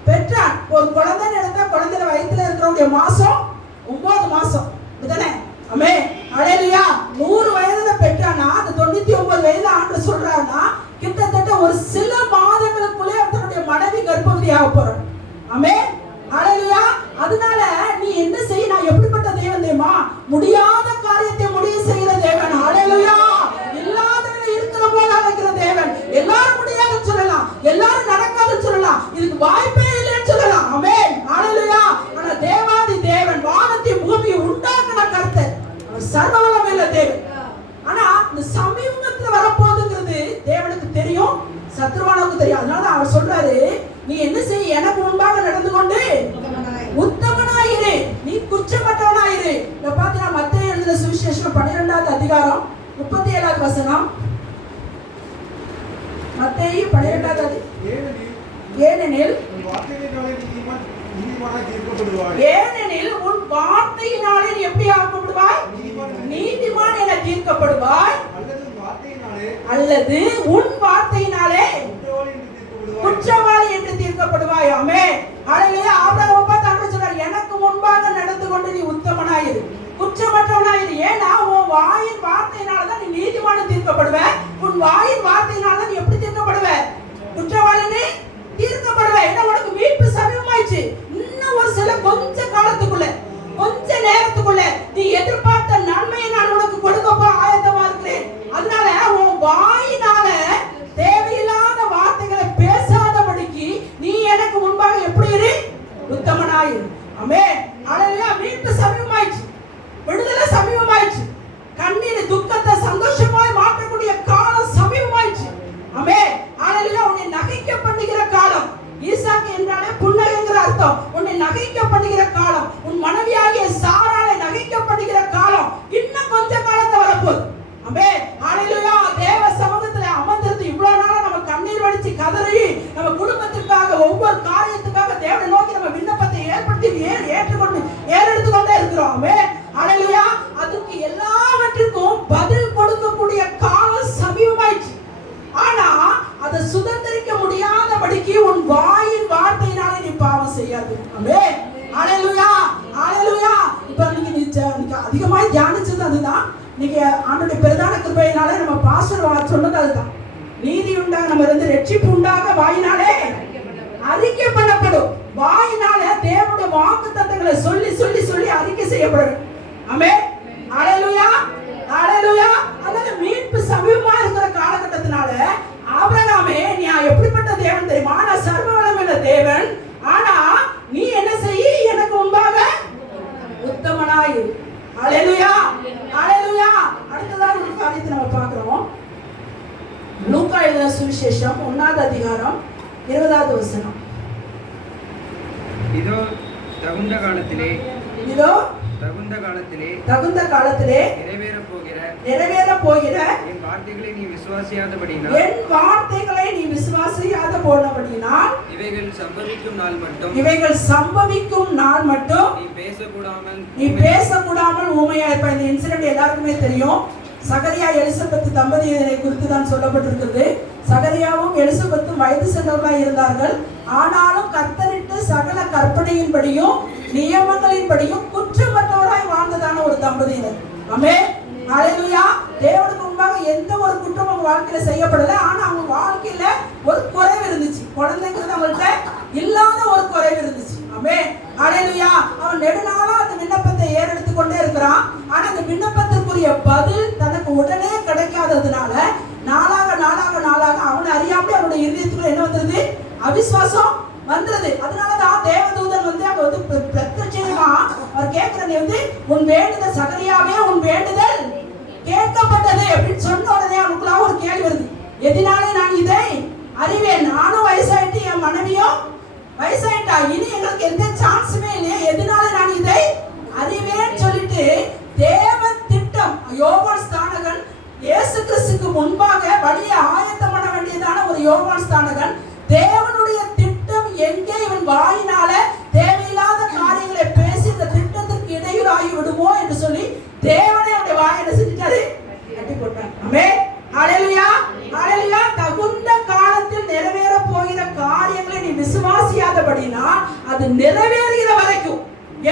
பெற்றான். ஒரு குழந்தை எடுத்தா குழந்தைய வயித்துல இருக்கிறவனுடைய மாசம் 9 மாசம். இதுதானே? ஆமென். ஹல்லேலூயா. 100 வயதுல பெற்றானா அந்த 99 வயதுல ஆண்டவர் சொல்றாருன்னா கிட்டத்தட்ட ஒரு சில மாதங்களுக்குள்ளே தன்னுடைய மனைவி கர்ப்பவதியாக போறான். ஆமென். ஹல்லேலூயா. அதனால நீ என்ன செய்ய, நான் எப்படிப்பட்ட தேவன் தெரியுமா, முடியாத காரியத்தை முடிய செய்கிற தேவன். ஹல்லேலூயா. இல்லாதவங்க இருக்கிற போல அழைக்கிற தேவன். எல்லாரும் முடியாதுன்னு சொல்லலாம், எல்லாரும் நடக்காதுன்னு சொல்லலாம், இதுக்கு வாய்ப்பே இல்லைன்னு சொல்லலாம். ஆமென். ஹல்லேலூயா. ஆனா தேவாதி தேவன், வானத்தையும் பூமியை உண்டாக்கின கர்த்தர், சர்வ வல்லமையுள்ள தேவன். ஆனா இந்த சமீபத்துல வரப்போகுதுங்கிறது தேவனுக்கு தெரியும், சத்ருவானுக்கு தெரியும். அதனால அவர் சொல்றாரு, நீ என்ன செய்ய, எனக்கு முன்பாக நடந்து கொண்டு உத்தமனாயிரு, நீ குற்றமற்றவனாயிரு. இத பாத்தீங்கன்னா மத்தேயு எழுதின சுவிசேஷம் 12வது அதிகாரம் 37வது வசனம். மத்தேயு 12வது ஏனெனில் உன் வார்த்தையினாலே நீதிமானாய் தீர்க்கப்படுவாய். ஏனெனில் உன் வார்த்தையினாலே நீ எப்படி ஆக்கப்படுவாய்? நீதிமான் என தீர்க்கப்படுவாய். அல்லது உன் வார்த்தையினாலே குற்றவாளி என்று தீர்க்கப்படுவாய். ஆமென். ஹல்லேலூயா. ஆபிரகாம் 36 சொல்றார், எனக்கு முன்பாக நடந்து கொண்டு நீ உத்தமனாயிரு, குற்றமற்றவனாயிரு. ஏன்னா உன் வாயின் வார்த்தையினால தான் நீ நீதிமான் தீர்க்கப்படுவ. உன் வாயின் வார்த்தையினால தான் நீ எப்படி தீர்க்கப்படுவ? குற்றவாளின்னு தீர்க்கப்படுவ. ஏன்னா உனக்கு மீட்பு சமீபமாயிடுச்சு. இன்னும் ஒரு சில கொஞ்ச காலத்துக்குள்ள, கொஞ்ச நேரத்துக்குள்ள நீ எதிர்பார்த்த நன்மையை நான் உனக்கு கொடுக்க ஆயத்தமா இருக்கிறேன். அதனால உன் வாயினால தேவையில்லாத வார்த்தைகளை பேசாதபடிக்கு நீ எனக்கு முன்பாக எப்படி இரு? உத்தமனாயிரு. ஆமென். ஹல்லேலூயா. மீட்பு சமீபமாயிடுச்சு, விடுதலை சமீபமாயிடுச்சு, கண்ணீர் துக்கத்தை சந்தோஷமாய் மாற்றக்கூடிய காலம் சமீபமாயிடுச்சு. ஆமென். ஹல்லேலூயா. உன்னை நகைக்கப்படுகிற காலம். ஈசாக்கு என்றாலே புன்னகைங்கிற அர்த்தம். உன்னை நகைக்கப்படுகிற காலம், உன் மனைவியாகிய சாராளை நகைக்கப்படுகிற காலம் இன்னும் கொஞ்ச காலத்தை வரப்போகுது. ஆமென். ஹல்லேலூயா. தேவ சமூகத்துல அமர்ந்திருந்து இவ்வளவு நாளா நம்ம கண்ணீர் வடிச்சு கதறி நம்ம குடும்பத்திற்காக ஒவ்வொரு காரியத்துக்காக தேவனை நோக்கி நம்ம விண்ணப்பத்தை ஏற்படுத்தி ஏற்றுக்கொண்டு ஏறெடுத்து கொண்டே இருக்கிறோம். ஆமென். ஹல்லேலூயா. அதுக்கு எல்லாவற்றுக்கும் பதில் கொடுக்கக்கூடிய காலம் சமீபமாயிடுச்சு. ஆனா அதை சுதந்திரிக்க முடியாதபடிக்கு உன் வாயின் வார்த்தையினாலே நீ பாவம் செய்யாது. ஆமென். ஹல்லேலூயா. ஹல்லேலூயா. இப்ப நீங்க அதிகமாக தியானிச்சது அதுதான். நீங்க ஆண்டவருடைய பிரதான கிருபையினாலே நம்ம பாஸ்டர் சொன்னது அதுதான். நீதி உண்டாக நம்ம இருந்து ரட்சிப்பு உண்டாக வாயினாலே அறிக்கை பண்ணப்படும். வாயினால தேவனுடைய வாக்குத்தத்தங்களை சொல்லி சொல்லி சொல்லி அறிக்கை செய்யப்படும். ஆமென். ஹல்லேலூயா. ஹல்லேலூயா. அதனால மீட்பு சமீபமா இருக்கிற காலகட்டத்தினால ஆபிரகாமே, நீ எப்படிப்பட்ட தேவன் தெரியுமா? நான் சர்வ வல்லமையுள்ள தேவன். ஆனா நீ என்ன செய்ய? எனக்கு முன்பாக உத்தமனாய். ஹல்லேலூயா. ஹல்லேலூயா. அடுத்ததாக ஒரு காரியத்தை நம்ம பார்க்கிறோம். லூக்கா எழுதின சுவிசேஷம் 1வது அதிகாரம் 20வது வசனம். இதோ தகுந்த காலத்திலே தகுந்த காலத்திலே நிறைவேற போகிற என் வார்த்தைகளை நீ விசுவாசியாத போனபடியினால் இவைகள் சம்பவிக்கும் நாள் மட்டும் நீ பேசக்கூடாமல் ஊமையா இருப்ப. இந்த இன்சிடென்ட் எல்லாருக்குமே தெரியும். சகரியா எலிசபெத் தம்பதியரை குறித்து தான் சொல்லப்பட்டிருக்கிறது. சகரியாவும் எலிசபெத்தும் வயது சென்றவர்களாய் இருந்தார்கள். ஆனாலும் கர்த்தரிட்டு சகல கற்பனையின்படியும் நியமங்களின்படியும் குற்றமற்றவராய் வாழ்ந்ததான ஒரு தம்பதியினர். ஆமென். ஹல்லேலூயா. தேவனுக்கு முன்பாக எந்த ஒரு குற்றமும் அவங்க வாழ்க்கையில செய்யப்படல. ஆனா அவங்க வாழ்க்கையில ஒரு குறைவு இருந்துச்சு. குழந்தைங்கிறது அவங்கள்ட்ட இல்லாத ஒரு குறைவு இருந்துச்சு. ஆமென். ஹல்லேலூயா. அவன் நெடுநாளா அந்த விண்ணப்பத்தை ஏறெடுத்து கொண்டே இருக்கிறான். ஆனா அந்த விண்ணப்பத்திற்குரிய பதில் தனக்கு உடனே கிடைக்காததுனால நாளாக நாளாக நாளாக அவனை அறியாமலே அவனுடைய இருதயத்துக்குள்ள என்ன வந்தது? அவிசுவாசம் வந்தது. அதனாலதான் தேவதூதன் அங்க பிரத்யட்சமா அவர் கேட்கிறது, உன் வேண்டுதல் சகரியாவே, உன் வேண்டுதல் கேட்கப்பட்டது அப்படின்னு சொன்ன உடனே அவனுக்குள்ள ஒரு கேள்வி வருது. எதனாலே நான் இதை அறிவேன்? நானும் வயசாயிட்டு, என் மனைவியும் வயசாயிட்டா, இனி எங்களுக்கு எந்த சான்ஸுமே இல்லையா? எதனால நான் இதை அறிவேன்னு சொல்லிட்டு தேவ திட்டம். யோவான் ஸ்நானகன் இயேசு கிறிஸ்துக்கு முன்பாக வழியை ஆயத்தம் பண்ண வேண்டியதான ஒரு யோவான் ஸ்நானகன் தேவனுடைய திட்டம் எங்கே இவன் வாயினால தேவையில்லாத காரியங்களை பேசி இந்த திட்டத்திற்கு இடையூறாகி விடுமோ என்று சொல்லி தேவனே அவருடைய வாயை என்ன செஞ்சிட்டாரு? கட்டி போட்டார். ஆமென். ஹல்லேலூயா. ஹல்லேலூயா. தகுந்த காலத்தில் நிறைவேற போகிற காரியங்களை நீ விசுவாசியாதபடினால் அது நிறைவேறுகிற வரைக்கும்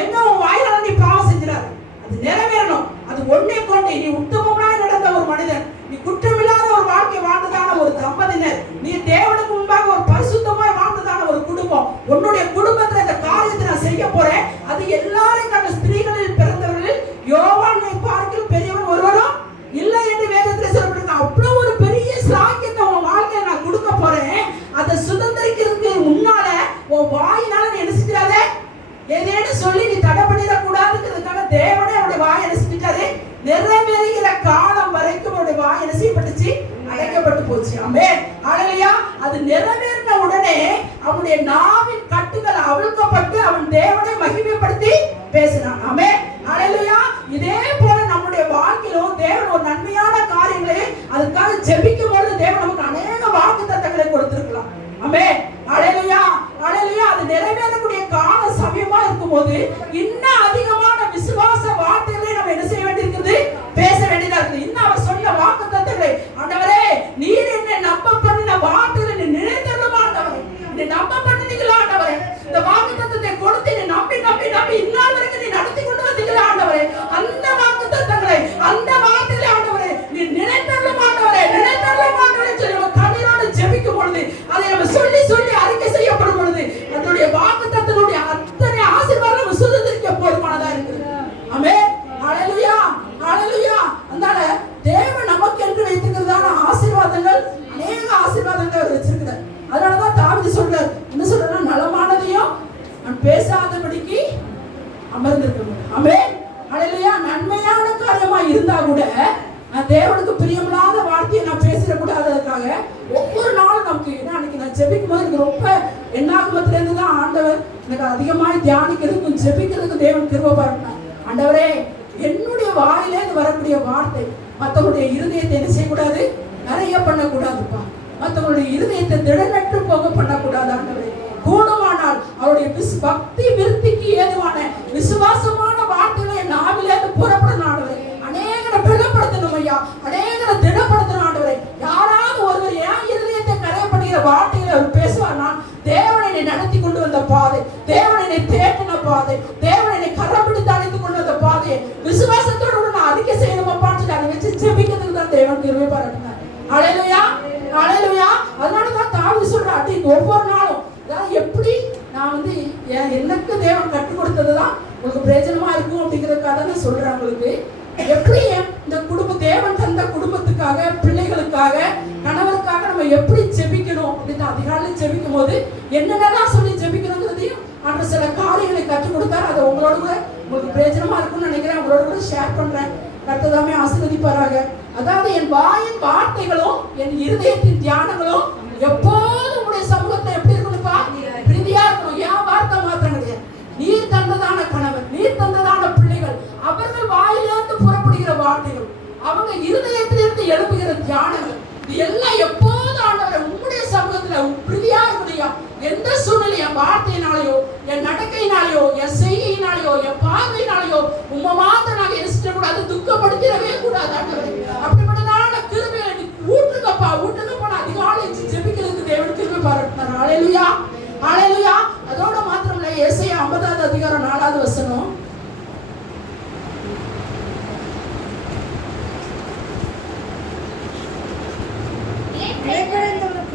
எங்க உன் வாயினால நீ பாவம் செஞ்சிடாத. அது நிறைவேறணும். அது ஒண்ணே கொண்டு நீ உத்தமமாய் நடந்த ஒரு மனிதன், நீ குற்றமில்லாத ஒரு வாழ்க்கை வாழ்ந்ததான ஒரு தம்பதியினர், நீ தேவனுக்கு முன்பாக ஒரு பரிசுத்தமாய் வாழ்ந்ததான ஒரு குடும்பம், உன்னுடைய குடும்பத்துல இந்த காரியத்தை நான் செய்ய போறேன். அது எல்லாரையும் கண்ட ஸ்திரீகளில் பிறந்தவர்களில் யோவானை பார்க்கிலும் பெரியவன் ஒருவரும் இல்லை என்று வேதத்துல சொல்லப்பட்டிருக்கு. அவ்வளவு ஒரு பெரிய சாக்கியத்தை உன் வாழ்க்கையில நான் கொடுக்க போறேன். அதை சுதந்திரிக்கிறதுக்கு முன்னால உன் வாயினால நீ என்ன செஞ்சிடாத? ஏதேன்னு சொல்லி நீ தடை பண்ணிடக்கூடாதுங்கிறதுக்காக தேவனே அவருடைய வாயை என்ன செஞ்சிட்டாரு? நிறைவேறுகிற காலம் வரைக்கும் அவருடைய வாய் என்ன செய்யப்பட்டுச்சு? அடைக்கப்பட்டு போச்சு. ஆமென். ஹல்லேலூயா. அது நிறைவேறின உடனே அவனுடைய நாவின் கட்டுகள் அவிழ்க்கப்பட்டு அவன் தேவனை மகிமைப்படுத்தி பேசினான். ஆமென். ஹல்லேலூயா. இதே போல நம்முடைய வாழ்க்கையிலும் தேவன் ஒரு நன்மையான காரியங்களை அதுக்காக ஜெபிக்கும் பொழுது தேவன் நமக்கு அநேக வாக்குத்தத்தங்களை கொடுத்திருக்கலாம். ஆமென். ஹல்லேலூயா. இருந்தா கூட தேவனுக்கு பிரியமில்லாத வார்த்தையை நான் பேசிடக்கூடாததுக்காக ஒவ்வொரு நாளும் நமக்கு அன்னைக்கு நான் ஜெபிக்கும் போது எனக்கு ரொம்ப எண்ணாகமத்துல இருந்து தான் ஆண்டவர் எனக்கு அதிகமாய் தியானிக்கிறதுக்கும் ஜெபிக்கிறதுக்கும் தேவன் கிருபை பாருங்க. ஆண்டவரே, என்னுடைய வாயிலேருந்து வரக்கூடிய வார்த்தை மற்றவங்களுடைய இருதயத்தை என்ன செய்யக்கூடாது, நிறைய பண்ணக்கூடாதுப்பா. மற்றவங்களுடைய இருதயத்தை திடனற்று போக பண்ணக்கூடாது. ஆண்டவரே, கூடுமானால் அவருடைய பக்தி விருத்திக்கு ஏதுவான விசுவாசமான வார்த்தைகளை என் நாவிலேருந்து புறப்படணும். ஆண்டவரே, அநேகரை பலப்படுத்தணும் ஐயா, அநேகரை திடப்படுத்தணும். ஆண்டவரே, யாராவது ஒருவர் என் இருதயத்தை கரையப்படுகிற வார்த்தைகளை அவர் பேசுவார்னா, தேவனை நடத்தி கொண்டு வந்த பாதை, தேவனை தேற்றின பாதை, தேவனை கரப்பிடித்து அழைத்து கொண்டு வந்த பாதையை விசுவாசத்தோடு நான் அறிக்கை செய்யணுமாப்பான்னு சொல்லி அதை வச்சு ஜெபிக்கிறதுக்கு தான் தேவன் கிருபை பாராட்டினார். ஹல்லேலூயா, ஹல்லேலூயா. அதனாலதான் தாவீது சொல்றாரு, ஒவ்வொரு நாளும் எப்படி நான் எனக்கு தேவன் கற்றுக் கொடுத்ததுதான் உங்களுக்கு பிரயோஜனமா இருக்கும் அப்படிங்கிறதுக்காக தான் சொல்றேன். உங்களுக்கு எப்படி இந்த தேவன் தந்த குடும்பத்துக்காக, பிள்ளைகளுக்காக, கணவருக்காக நம்ம எப்படி ஜெபிக்கணும் அப்படின்னு அதிகாலையில் ஜெபிக்கும் போது என்னென்னலாம் சொல்லி ஜெபிக்கணுங்கிறதையும் அன்று சில காரியங்களை கற்றுக் கொடுத்தாரு. அதை உங்களோட கூட உங்களுக்கு பிரயோஜனமா இருக்கும்னு நினைக்கிறேன். உங்களோட கூட ஷேர் பண்றேன். கர்த்ததாமே ஆசீர்வதிப்பாராக. அதாவது என் வாயின் வார்த்தைகளும் என் இருதயத்தின் தியானங்களும் எப்போதும் உங்களுடைய சமூகத்தை எப்படி இருக்கணும்ப்பா, பிரீதியா இருக்கணும். என் வார்த்தை மாத்திரம் கிடையாது, நீர் தந்ததான கணவன், நீர் தந்ததான பிள்ளைகள், அவர்கள் வாயிலிருந்து புறப்படுகிற வார்த்தைகள், அவங்க இருதயத்திலிருந்து எழுப்புகிற தியானங்கள், இது எல்லாம் எப்போது ஆண்டவரை உங்களுடைய சமூகத்துல பிரீதியா இருக்கணும்யா. எந்த சூழ்நிலை என் வார்த்தையினாலேயோ, என் நடக்கையினாலேயோ, என் செய்கையினாலேயோ, என் பார்வையினாலேயோ உங்க மாத்திரம் நாங்க எரிச்சிடக்கூடாது, துக்கப்படுத்திடவே கூடாது. ஆண்டவரே, அப்படிப்பட்டதான கிருபையை ஊற்றுங்கப்பா, ஊற்றுங்கப்பா. அதிகாலை ஜெபிக்கிறதுக்கு தேவன் கிருபை பாராட்டினார். ஹல்லேலூயா, ஹல்லேலூயா. அதோட மாத்திரம் இல்ல, ஏசாயா 50வது அதிகாரம் 4வது வசனம்,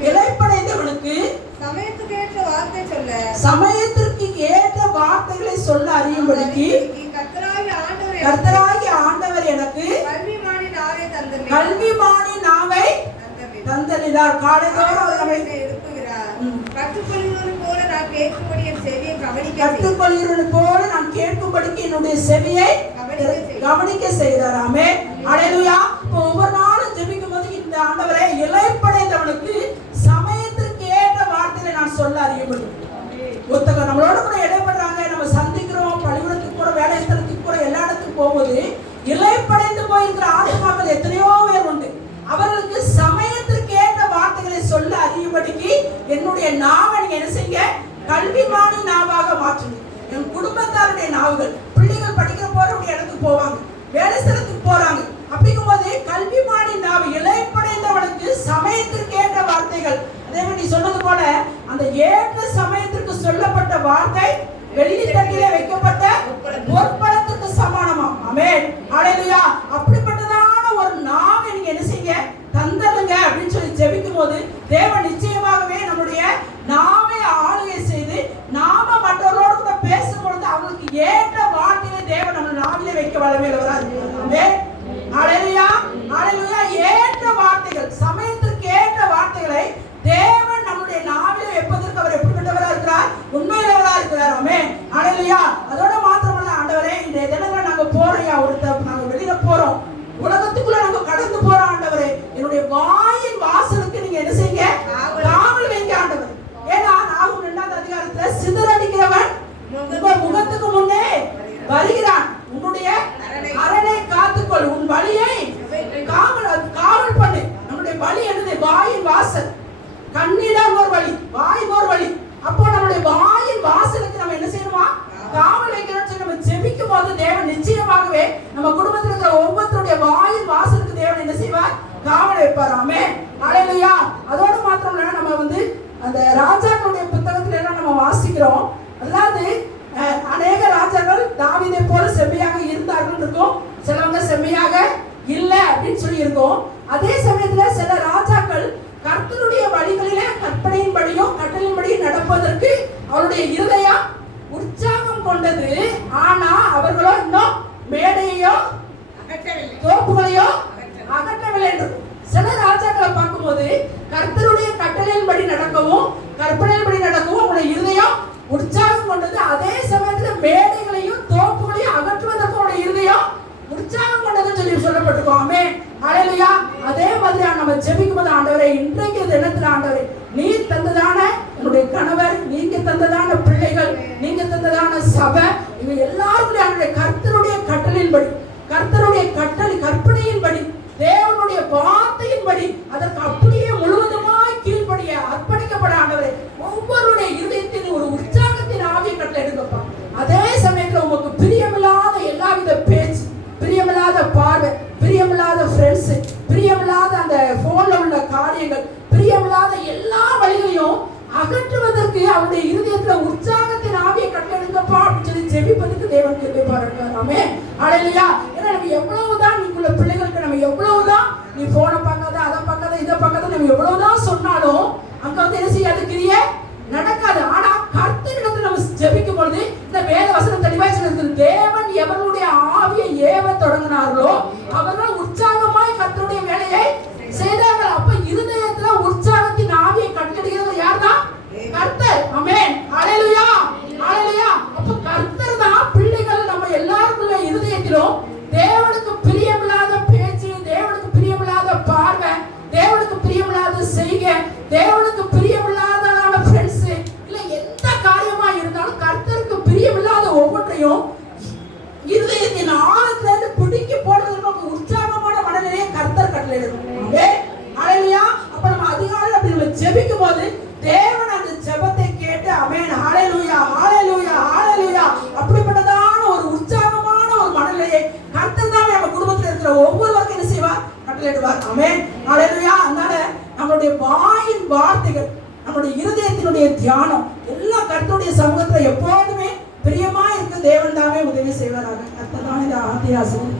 இளைப்படைந்தவனுக்கு சமயத்துக்கு ஏற்ற வார்த்தை சொல்ல, சமயத்திற்கு ஏற்ற வார்த்தைகளை சொல்ல அறியும்படிக்கு கர்த்தராகிய ஆண்டவர் எனக்கு கல்விமானி நாவை தந்தளினார். காலைதோறும் அவர் நம்மை எழுப்புகிறார். கற்றுக்கொள்கிறவன் போல நான் கேட்கும்படி என் செவியை கேட்கும்படிக்கு என்னுடைய செவியை கவனிக்க செய்கிறார். ஆமென், ஹல்லேலூயா. ஒவ்வொரு நாளும் ஜெபிக்கும் போது இந்த ஆண்டவரே, இளைப்படைந்தவனுக்கு சமயத்திற்கு ஏற்ற வார்த்தைகளை நான் சொல்ல அறியும்படி. ஒருத்தங்க நம்மளோட கூட இடைப்படுறாங்க, நம்ம சந்திக்கிறோம், பள்ளிக்கூடத்துக்கு கூட, வேலை ஸ்தலத்துக்கு கூட, எல்லா இடத்துக்கும் போகும்போது இளைப்படைந்து போயிருக்கிற ஆத்மாக்கள் எத்தனையோ பேர் உண்டு. அவர்களுக்கு சமயத்திற்கு ஏற்ற வார்த்தைகளை சொல்ல அறியும்படிக்கு என்னுடைய நாவை நீங்க என்ன செய்ய, கல்விமானி நாவாக மாற்றுங்க. என் குடும்பத்தாருடைய நாவுகள், பிள்ளைகள் படிக்கிற போறவங்க இடத்துக்கு போவாங்க, வேலை ஸ்தலத்துக்கு போறாங்க. அப்படிங்கும் போது கல்விமானி நாவு, இளைப்படைந்தவனுக்கு சமயத்திற்கு ஏற்ற வார்த்தைகள். அதே மாதிரி நீ சொன்னது போல அந்த ஏற்ற சமயத்திற்கு சொல்லப்பட்ட வார்த்தை வெள்ளி தட்டிலே வைக்கப்பட்ட பொற்படத்துக்கு சமானமா. ஆமென், ஹல்லேலூயா. அப்படிப்பட்டதான ஒரு நாவை நீங்க என்ன செய்ய, தந்தலுங்க அப்படின்னு சொல்லி ஜெபிக்கும் போது தேவன் நிச்சயமாகவே நம்முடைய நாவை ஆளுகை செய்து நாம மற்றவர்களோடு கூட பேசும்பொழுது அவங்களுக்கு ஏற்ற வார்த்தையை தேவன் நம்ம நாவிலே வைக்க வல்லமையுள்ளவரா இருக்கிறார். ஆமென், ஹல்லேலூயா, ஹல்லேலூயா. ஏற்ற வார்த்தைகள், சமயத்திற்கு ஏற்ற வார்த்தைகளை தேவன் நம்முடைய நாவிலே வைப்பதற்கு அவர் எப்படிப்பட்டவரா இருக்கிறார், உண்மையுள்ளவரா இருக்கிறார். ஆமென், ஹல்லேலூயா. அதோட மாத்திரமல்ல, ஆண்டவரே, இந்த தினத்துல நாங்க போறோம்யா, நாங்க வெளியில போறோம், உலகத்துக்குள்ள நாங்க கடந்து போறோம். ஆண்டவரே, என்னுடைய வாயின் வாசலுக்கு நீங்க என்ன செய்யுங்க, காவல் வைங்க ஆண்டவரே. ஏன்னா நாகும் 2வது அதிகாரத்துல சிதறடிக்கிறவன் உங்க முகத்துக்கு முன்னே வருகிறான், உன்னுடைய அரணை காத்துக்கொள், உன் வழியை காவல் பண்ணு. நம்முடைய வழி என்னது, வாயின் வாசல். கண்ணிடம் ஒரு வழி, வாய் ஒரு வழி. அப்போ நம்முடைய வாயின் வாசலுக்கு நம்ம என்ன செய்யணுமா, காவல் வைக்கணும்னு சொல்லி நம்ம ஜெபிக்கும் போது தேவன் நிச்சயமாகவே நம்ம குடும்பத்தில் இருக்கிற ஒவ்வொருத்தருடைய வாயின் வாசலுக்கு தேவன் என்ன செய்வார், காவல் வைப்பார். ஆமென், ஹல்லேலூயா. அதோட மாத்திரம் இல்ல, நம்ம அந்த ராஜாக்களுடைய புத்தகத்துல எல்லாம் நம்ம வாசிக்கிறோம். அதாவது அநேக ராஜாக்கள் தாவீதை போல செம்மையாக இருந்தார்கள் இருக்கும், சிலவங்க செம்மையாக இல்ல அப்படின்னு சொல்லி இருக்கோம். அதே சமயத்துல சில ராஜாக்கள் கர்த்தருடைய வழிகளிலே கற்பனையின்படியும் கட்டளையின்படியும் நடப்பதற்கு அவருடைய இருதயம் உற்சாகம் கொண்டது. ஆனா அவர்களோ இன்னும் மேடையோ தோப்புகளையோ அகற்றவில்லை என்று. சில ராஜாக்களை பார்க்கும்போது கர்த்தருடைய கட்டளையின்படி நடக்கவும் கற்பனையின்படி நடக்கவும் அவருடைய இருதயம் உற்சாகம் கொண்டது. அதே சமயத்துல மேடைகளையும் தோப்புகளையும் அகற்றுவதற்கு அவருடைய இருதயம் உற்சாகம் கொண்டதுன்னு சொல்லி ஸ்தானப்பட்டிருக்கோம். ஆமென். ஹல்லேலூயா. அதே மாதிரி நம்ம ஜெபிக்கும் போது ஆண்டவரே இன்றைக்கு தினத்துல ஆண்டவரே நீர் தந்ததான என்னுடைய கணவர், நீங்க தந்ததான பிள்ளைகள், நீங்க தந்ததான சபை, இவங்க எல்லாருடைய ஆண்டவரே கர்த்தருடைய கட்டளையின்படி, கர்த்தருடைய கற்பனையின்படி, தேவனுடைய வார்த்தையின்படி அதற்கு அப்படியே முழுவதுமாய் கீழ்ப்படிய அர்ப்பணிக்கப்பட ஆண்டவரே ஒவ்வொருடைய இருதயத்தின் ஒரு உற்சாகத்தின் ஆவியை கட்டளை எடுக்கப்பா. அதே சமயத்துல உங்களுக்கு பிரியமில்லாத எல்லாவித பேச்சு, பிரியமில்லாத பார்வை, பிரியமில்லாத ஃப்ரெண்ட்ஸ், பிரியமில்லாத அந்த போன்ல உள்ள காரியங்கள், பிரியமில்லாத எல்லா வழிகளையும் அகற்றுவதற்கு அவருடைய இருதயத்துல உற்சாகத்தின் ஆவியை கட்டெடுக்கப்பா அப்படின்னு சொல்லி ஜெபிப்பதற்கு தேவன் கிருபை பாராட்டுவார். ஆமென். ஹல்லேலூயா. ஏன்னா நம்ம எவ்வளவுதான் நீக்குள்ள பிள்ளைகளுக்கு நம்ம எவ்வளவுதான் நீ போனை பார்க்காத, அதை பார்க்காத, இதை பார்க்காத நம்ம எவ்வளவுதான் சொன்னாலும் அங்க வந்து என்ன செய்யாது, கிரியை நடக்காது. ஆனா கர்த்தரிடத்தில் நம்ம ஜெபிக்கும் பொழுது இந்த வேத வசனம் தெளிவாய் சொல்லுது, தேவன் எவர்களுடைய ஆவியை ஏவ தொடங்கினார்களோ அவர்கள் உற்சாகமாய் கர்த்தருடைய வேலையை செய்தார்கள். அப்ப இருதயத்துல உற்சாகத்தின் ஆவியை கட்டளையிடுகிறவர் யார்தான்? கர்த்தர். ஆமென். ஹல்லேலூயா. ஹல்லேலூயா. அப்ப கர்த்தர் தான் பிள்ளைகள் நம்ம எல்லாருக்குள்ள இருதயத்திலும் தேவனுக்கு பிரியமில்லாத பேச்சு, தேவனுக்கு பிரியமில்லாத பார்வை, தேவனுக்கு பிரியமில்லாத செய்கை, தேவனுக்கு பிரியமில்லாத ஃப்ரெண்ட்ஸ், இல்ல எந்த காரியமா இருந்தாலும் கர்த்தருக்கு பிரியமில்லாத ஒவ்வொன்றையும் இருதயத்தின் ஆழத்துல இருந்து பிடிக்கி போடுறதுக்கு நமக்கு உற்சாகமான மனநிலையை கர்த்தர் கட்டளையிடுறார். ஆமென். ஹல்லேலூயா. அப்ப நம்ம அதிகாலையில அப்படி நம்ம ஜெபிக்கும் போது தேவன் அந்த ஜெபத்தை கேட்டு ஆமென் ஹல்லேலூயா ஹல்லேலூயா ஹல்லேலூயா அப்படிப்பட்டதான ஒரு உற்சாகமான ஒரு மனநிலையை கர்த்தர் தான் நம்ம குடும்பத்துல இருக்கிற ஒவ்வொருவருக்கும் என்ன செய்வார், கட்டளையிடுவார். ஆமென் ஹல்லேலூயா. அதனால நம்மளுடைய வாயின் வார்த்தைகள், நம்மளுடைய இருதயத்தினுடைய தியானம் எல்லாம் கர்த்தருடைய சமூகத்துல எப்போதுமே பிரியமா இருக்க தேவன் தாமே உதவி செய்வாராக. கர்த்தர் தான் இந்த ஆதியாசம்.